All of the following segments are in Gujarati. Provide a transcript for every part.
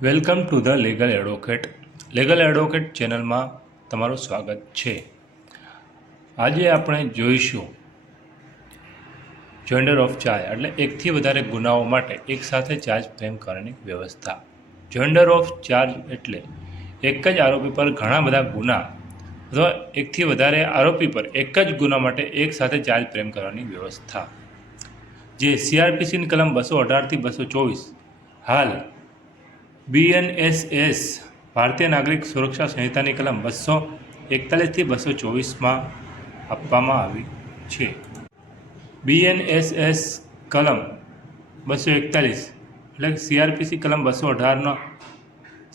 Welcome to the legal advocate. Legal advocate ચેનલમાં તમારું સ્વાગત છે. આજે આપણે જોઈશું જોઇન્ડર ઓફ ચાર્જ એટલે એકથી વધારે ગુનાઓ માટે એકસાથે ચાર્જ ફ્રેમ કરવાની વ્યવસ્થા. જોઇન્ડર ઓફ ચાર્જ એટલે એક જ આરોપી પર ઘણા બધા ગુના અથવા એકથી વધારે આરોપી પર એક જ ગુના માટે એકસાથે ચાર્જ ફ્રેમ કરવાની વ્યવસ્થા, જે CRPCની કલમ 218થી 224 હાલ BNSS ભારતીય નાગરિક સુરક્ષા સંહિતાની કલમ 241થી 224માં આપવામાં આવી છે. BNSS કલમ 241 એટલે CRPC કલમ 218નો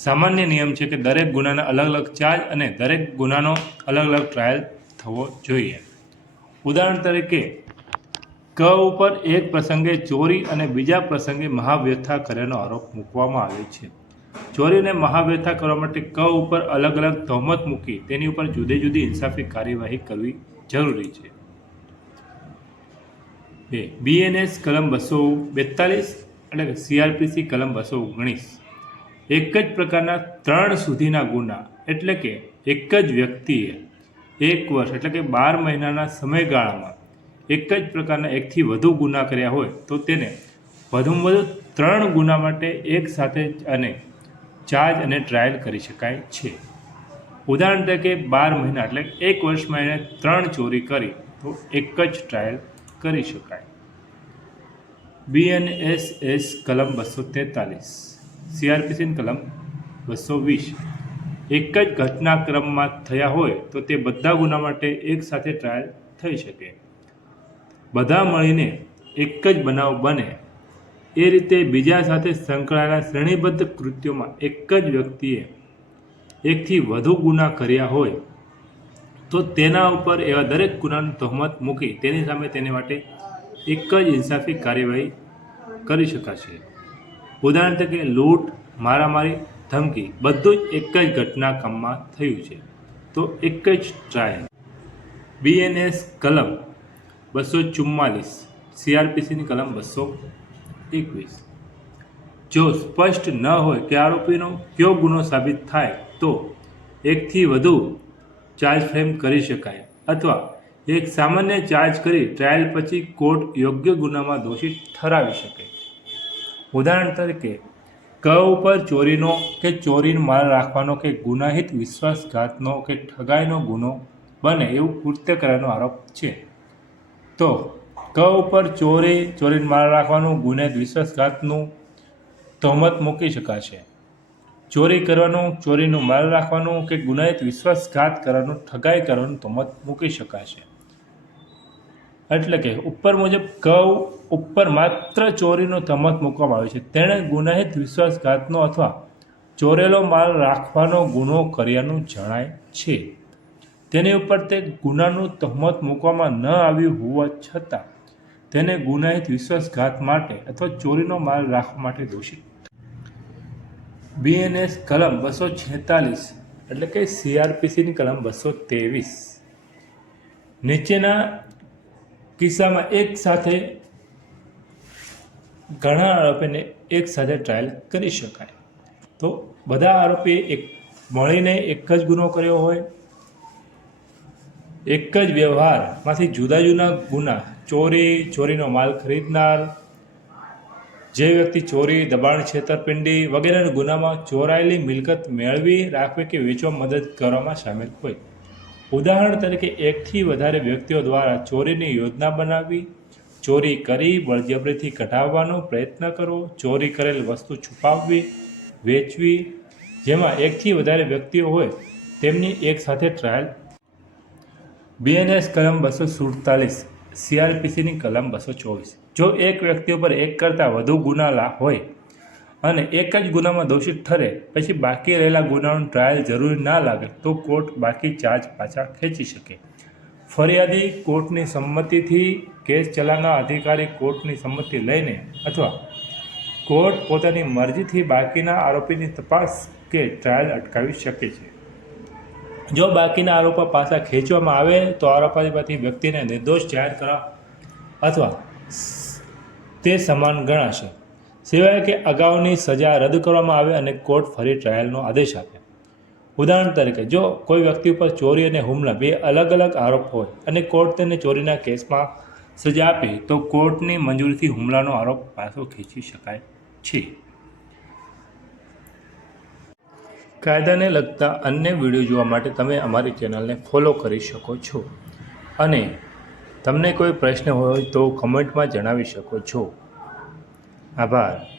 સામાન્ય નિયમ છે કે દરેક ગુનાના અલગ અલગ ચાર્જ અને દરેક ગુનાનો અલગ અલગ ટ્રાયલ થવો જોઈએ. ઉદાહરણ તરીકે ક ઉપર એક પ્રસંગે ચોરી અને બીજા પ્રસંગે મહાવ્યથા કર્યાનો આરોપ મૂકવામાં આવ્યો છે. ચોરીને મહાવ્યથા કરવા માટે ક ઉપર અલગ અલગ તહોમત મૂકી તેની ઉપર જુદી જુદી ઇન્સાફી કાર્યવાહી કરવી જરૂરી છે. BNS કલમ 242 એટલે કે CRPC કલમ 219 એક જ પ્રકારના 3 સુધીના ગુના એટલે કે એક જ વ્યક્તિએ 1 વર્ષ એટલે કે 12 મહિનાના સમયગાળામાં એક જ પ્રકારના એકથી વધુ ગુના કર્યા હોય તો તેને વધુમાં વધુ 3 ગુના માટે એક સાથે અને ચાર્જ અને ટ્રાયલ કરી શકાય છે. ઉદાહરણ તરીકે 12 મહિના એટલે 1 વર્ષમાં એને 3 ચોરી કરી તો એક જ ટ્રાયલ કરી શકાય. BNSS કલમ 243 CRPCની કલમ 220 એક જ ઘટનાક્રમમાં થયા હોય તો તે બધા ગુના માટે એક સાથે ટ્રાયલ થઈ શકે. બધા મળીને એક જ બનાવ બને એ રીતે બીજા સાથે સંકળાયેલા શ્રેણીબદ્ધ કૃત્યોમાં એક જ વ્યક્તિએ એકથી વધુ ગુના કર્યા હોય તો તેના ઉપર એવા દરેક ગુનાની તહોમત મૂકી તેની સામે તેને માટે એક જ ઇન્સાફી કાર્યવાહી કરી શકાશે. ઉદાહરણ તરીકે લૂંટ, મારામારી, ધમકી બધું જ એક જ ઘટનાક્રમમાં થયું છે તો એક જ ટ્રાયલ. BNS કલમ 244 CRPCની કલમ 221 જો સ્પષ્ટ ન હોય કે આરોપીનો કયો ગુનો સાબિત થાય તો એકથી વધુ ચાર્જ ફ્રેમ કરી શકાય અથવા એક સામાન્ય ચાર્જ કરી ટ્રાયલ પછી કોર્ટ યોગ્ય ગુનામાં દોષિત ઠરાવી શકે. ઉદાહરણ તરીકે ક ઉપર ચોરીનો કે ચોરીનો માલ રાખવાનો કે ગુનાહિત વિશ્વાસઘાતનો કે ઠગાઈનો ગુનો બને એવું કૃત્ય કરવાનો આરોપ છે તો ક ઉપર ચોરીનો માલ રાખવાનું, ગુનાહિત વિશ્વાસઘાતનું તહોમત મૂકી શકાશે. ચોરી કરવાનું, ચોરીનો માલ રાખવાનું કે ગુનાહિત વિશ્વાસઘાત કરવાનું, ઠગાઈ કરવાનું તહોમત મૂકી શકાશે. એટલે કે ઉપર મુજબ ક ઉપર માત્ર ચોરીનો તહોમત મૂકવામાં આવે છે. તેણે ગુનાહિત વિશ્વાસઘાતનો અથવા ચોરેલો માલ રાખવાનો ગુનો કર્યાનું જણાય છે. તેની ઉપર તે ગુનાનું તહોમત મૂકવામાં ન આવ્યું હોવા છતાં તેને ગુનાહિત વિશ્વાસઘાત માટે અથવા ચોરીનો માલ રાખવા માટે દોષિત. BNS કલમ 246 એટલે કે CRPCની કલમ 223 નીચેના કિસ્સામાં એક સાથે ઘણા આરોપીને એક સાથે ટ્રાયલ કરી શકાય. તો બધા આરોપી મળીને એક જ ગુનો કર્યો હોય, એક જ વ્યવહારમાંથી જુદા જુદા ગુના ચોરીનો માલ ખરીદનાર, જે વ્યક્તિ ચોરી, દબાણ, છેતરપિંડી વગેરેના ગુનામાં ચોરાયેલી મિલકત મેળવી, રાખવી કે વેચવા મદદ કરવામાં સામેલ હોય. ઉદાહરણ તરીકે એકથી વધારે વ્યક્તિઓ દ્વારા ચોરીની યોજના બનાવવી, ચોરી કરી બળજબરીથી કઢાવવાનો પ્રયત્ન કરવો, ચોરી કરેલ વસ્તુ છુપાવવી, વેચવી, જેમાં એકથી વધારે વ્યક્તિઓ હોય તેમની એક સાથે ટ્રાયલ. BNS કલમ 247 CRPCની કલમ 224 જો એક વ્યક્તિ ઉપર એક કરતાં વધુ ગુના હોય અને એક જ ગુનામાં દોષિત ઠરે પછી બાકી રહેલા ગુનાનું ટ્રાયલ જરૂરી ના લાગે તો કોર્ટ બાકી ચાર્જ પાછા ખેંચી શકે. ફરિયાદી કોર્ટની સંમતિથી, કેસ ચલાવનાર અધિકારી કોર્ટની સંમતિ લઈને અથવા કોર્ટ પોતાની મરજીથી બાકીના આરોપીની તપાસ કે ટ્રાયલ અટકાવી શકે છે. જો બાકીના આરોપો પાછા ખેંચવામાં આવે તો આરોપી વ્યક્તિને નિર્દોષ જાહેર કરવા અથવા તે સમાન ગણાશે. સિવાય કે અગાઉની સજા રદ કરવામાં આવે અને કોર્ટ ફરી ટ્રાયલનો આદેશ આપે. ઉદાહરણ તરીકે, જો કોઈ વ્યક્તિ ઉપર ચોરી અને હુમલા બે અલગ અલગ આરોપ હોય અને કોર્ટ તેને ચોરીના કેસમાં સજા આપે તો કોર્ટની મંજૂરીથી હુમલાનો આરોપ પાછો ખેંચી શકાય છે. કાયદાને લગતા અન્ય વિડીયો જોવા માટે તમે અમારી ચેનલને ફોલો કરી શકો છો અને તમને કોઈ પ્રશ્ન હોય તો કમેન્ટમાં જણાવી શકો છો. આભાર.